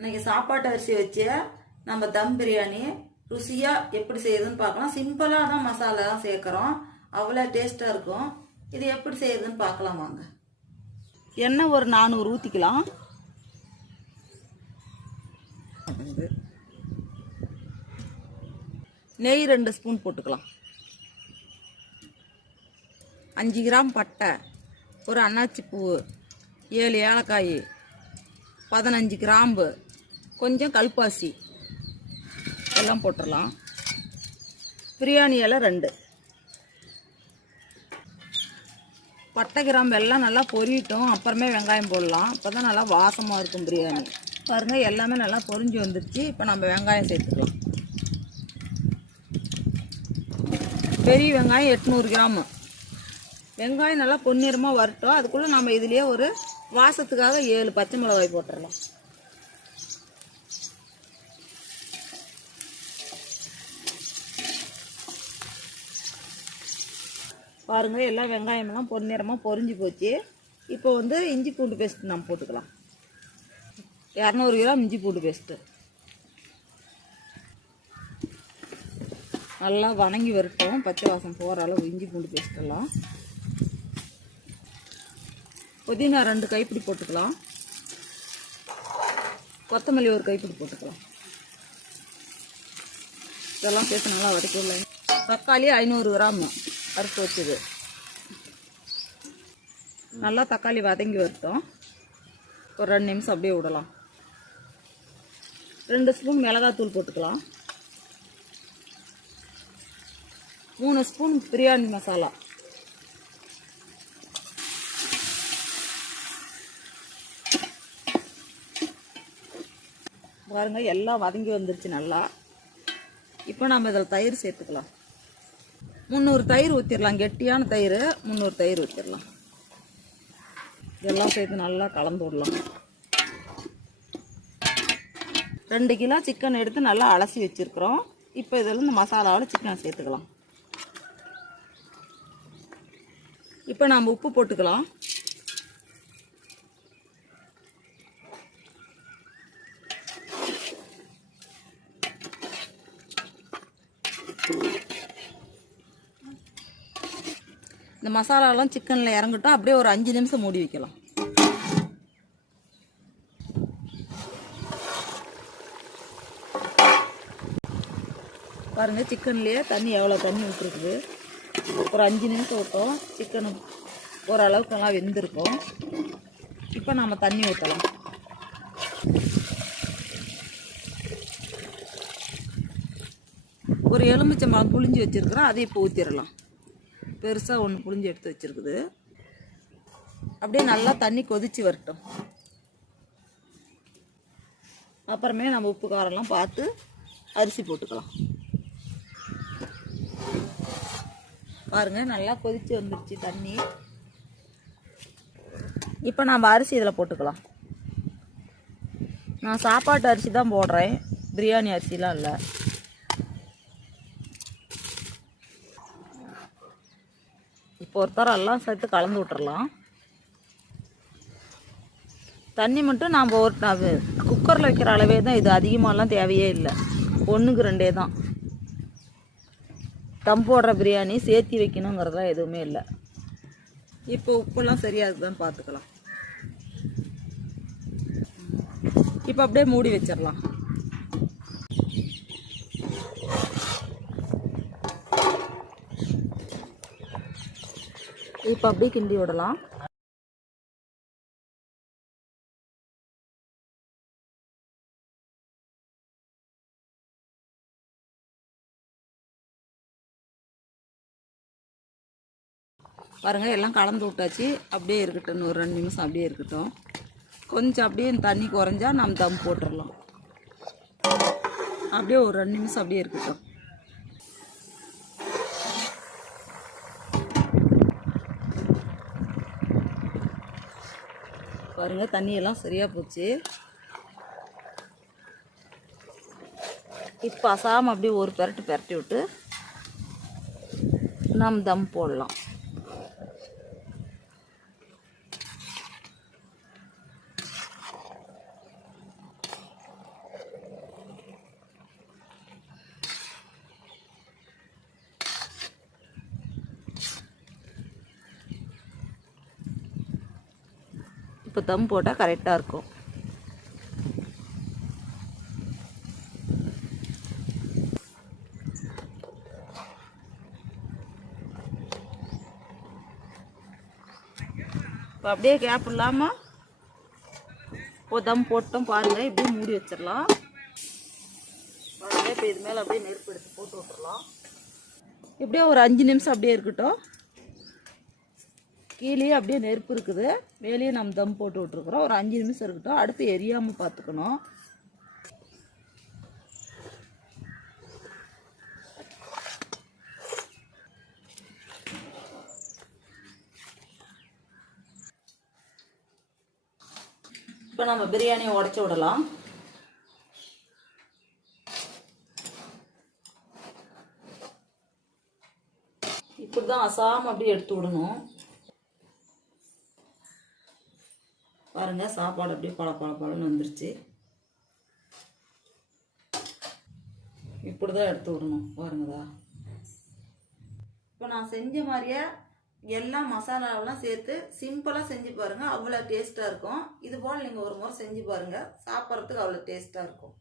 இன்னைக்கு சாப்பாட்டு அரிசி வச்சு நம்ம தம் பிரியாணி ருசியாக எப்படி செய்யுதுன்னு பார்க்கலாம். சிம்பிளாக தான் மசாலா தான் சேர்க்குறோம். அவ்வளோ டேஸ்ட்டாக இருக்கும். இது எப்படி செய்யுதுன்னு பார்க்கலாம் வாங்க. எண்ணெய் ஒரு நானூறு ஊற்றிக்கலாம் நெய் ரெண்டு ஸ்பூன் போட்டுக்கலாம். அஞ்சு கிராம் பட்டை ஒரு அன்னாச்சி பூ ஏழு ஏலக்காய் பதினஞ்சு கிராம்பு கொஞ்சம் கல்பாசி. எல்லாம் போட்டுடலாம் பிரியாணி இலை ரெண்டு. பட்டை கிராம்பு எல்லாம் நல்லா பொரியட்டும் அப்புறமே வெங்காயம் போடலாம். அப்போ தான் நல்லா வாசமாக இருக்கும் பிரியாணி. பாருங்கள் எல்லாமே நல்லா பொரிஞ்சு வந்துருச்சு. இப்போ நம்ம வெங்காயம் சேர்த்துக்கலாம். பெரிய வெங்காயம் எட்நூறு கிராமு. வெங்காயம் நல்லா பொன்னிறமாக வரட்டும். அதுக்குள்ளே நம்ம இதுலேயே ஒரு வாசத்துக்காக ஏழு பச்சை மிளகாய் போட்டுடலாம் பாருங்கள் எல்லாம் வெங்காயமெல்லாம் பொன்னிறமாக பொறிஞ்சு போச்சு. இப்போ வந்து இஞ்சி பூண்டு பேஸ்ட் நம்ம போட்டுக்கலாம். இரநூறு கிராம் இஞ்சி பூண்டு பேஸ்ட்டு நல்லா வணங்கி வரட்டும். பச்சை வாசம் போகிற அளவு இஞ்சி பூண்டு பேஸ்ட்டெல்லாம் புதினா ரெண்டு கைப்பிடி போட்டுக்கலாம். கொத்தமல்லி ஒரு கைப்பிடி போட்டுக்கலாம். இதெல்லாம் சேர்த்து நல்லா வதக்கல தக்காளி ஐநூறு கிராம். அறுத்து வச்சது. நல்லா தக்காளி வதங்கி வரட்டும். ஒரு ரெண்டு நிமிஷம் அப்படியே விடலாம். ரெண்டு ஸ்பூன் மிளகாத்தூள் போட்டுக்கலாம். மூணு ஸ்பூன் பிரியாணி மசாலா. பாருங்க எல்லாம் வதங்கி வந்துருச்சு நல்லா. இப்போ நம்ம இதில் தயிர் சேர்த்துக்கலாம். முந்நூறு தயிர் ஊற்றிடலாம் கெட்டியான தயிர் முந்நூறு தயிர் ஊற்றிடலாம் இதெல்லாம் சேர்த்து நல்லா கலந்து விடலாம். ரெண்டு கிலோ சிக்கன் எடுத்து நல்லா அலசி வச்சுருக்குறோம். இப்போ இதில் இந்த மசாலாவில் சிக்கனை சேர்த்துக்கலாம். இப்போ நாம் உப்பு போட்டுக்கலாம். இந்த மசாலாலாம் சிக்கனில் இறங்கட்டும் அப்படியே ஒரு அஞ்சு நிமிஷம் மூடி வைக்கலாம். பாருங்கள் சிக்கன்லேயே தண்ணி எவ்வளோ தண்ணி விட்டுருக்குது ஒரு அஞ்சு நிமிஷம் விட்டோம் சிக்கன் ஓரளவுக்கு நல்லா வெந்திருக்கும். இப்போ நம்ம தண்ணி ஊற்றலாம் ஒரு எலுமிச்சம்பழம் புளிஞ்சு வச்சுருக்குறோம் அதை இப்போ ஊற்றிடலாம் பெருசாக ஒன்று புளிஞ்சு எடுத்து வச்சுருக்குது. அப்படியே நல்லா தண்ணி கொதித்து வரட்டும். அப்புறமே நம்ம உப்பு காரம்லாம் பார்த்து அரிசி போட்டுக்கலாம். பாருங்கள் நல்லா கொதித்து வந்துருச்சு தண்ணி. இப்போ நம்ம அரிசி இதில் போட்டுக்கலாம். நான் சாப்பாட்டு அரிசி தான் போடுறேன். பிரியாணி அரிசிலாம் இல்லை. இப்போ ஒருத்தர எல்லாம் சேர்த்து கலந்து விட்டுறலாம். தண்ணி மட்டும் நாம் ஒரு குக்கரில் வைக்கிற அளவே தான் இது. அதிகமாகலாம் தேவையே இல்லை. ஒன்றுக்கு ரெண்டே தான். தம் போடுற பிரியாணி சேர்த்தி வைக்கணுங்கிறதுலாம் எதுவுமே இல்லை. இப்போ உப்பெல்லாம் சரியாக இருக்குதான்னு பார்த்துக்கலாம். இப்போ அப்படியே மூடி வச்சிடலாம். இப்போ அப்படியே கிண்டி விடலாம். பாருங்க எல்லாம் கலந்து விட்டாச்சு. அப்படியே இருக்கட்டும் ஒரு ரெண்டு நிமிஷம் அப்படியே இருக்கட்டும். கொஞ்சம் அப்படியே தண்ணி குறைஞ்சா நம்ம தம் போட்டுடலாம் அப்படியே ஒரு ரெண்டு நிமிஷம் அப்படியே இருக்கட்டும். பாருங்க தண்ணியெல்லாம் சரியாக போச்சு. இப்போ அசாமல் அப்படியே ஒரு பெரட்டு பெரட்டி விட்டு நாம் தம் போடலாம். இப்போ தம் போட்டால் கரெக்டாக இருக்கும். இப்போ அப்படியே கேப் இல்லாமல் இப்போ தம் போட்டோம் பாருங்கள் இப்படியே மூடி வச்சிடலாம். அப்படியே இப்போ இது மேலே அப்படியே நெருப்பு எடுத்து போட்டு விட்டுடலாம். இப்படியே ஒரு அஞ்சு நிமிஷம் அப்படியே இருக்கட்டும். கீழே அப்படியே நெருப்பு இருக்குது. மேலேயே நம்ம தம் போட்டு விட்ருக்குறோம் ஒரு அஞ்சு நிமிஷம் இருக்கட்டும். அடுப்பு எரியாமல் பார்த்துக்கணும். இப்போ நம்ம பிரியாணியை உடச்சி விடலாம். இப்படி தான் அசாம அப்படியே எடுத்து விடணும். பாருங்க சாப்பாடு அப்படியே பல பல பழன்னு வந்துருச்சு. இப்படி தான் எடுத்து விடணும் பாருங்கதா. இப்போ நான் செஞ்ச மாதிரியே எல்லா மசாலாவெல்லாம் சேர்த்து சிம்பிளாக செஞ்சு பாருங்கள் அவ்வளோ டேஸ்ட்டாக இருக்கும். இது போல் நீங்கள் ஒரு முறை செஞ்சு பாருங்கள் சாப்பிட்றதுக்கு அவ்வளோ டேஸ்ட்டாக இருக்கும்.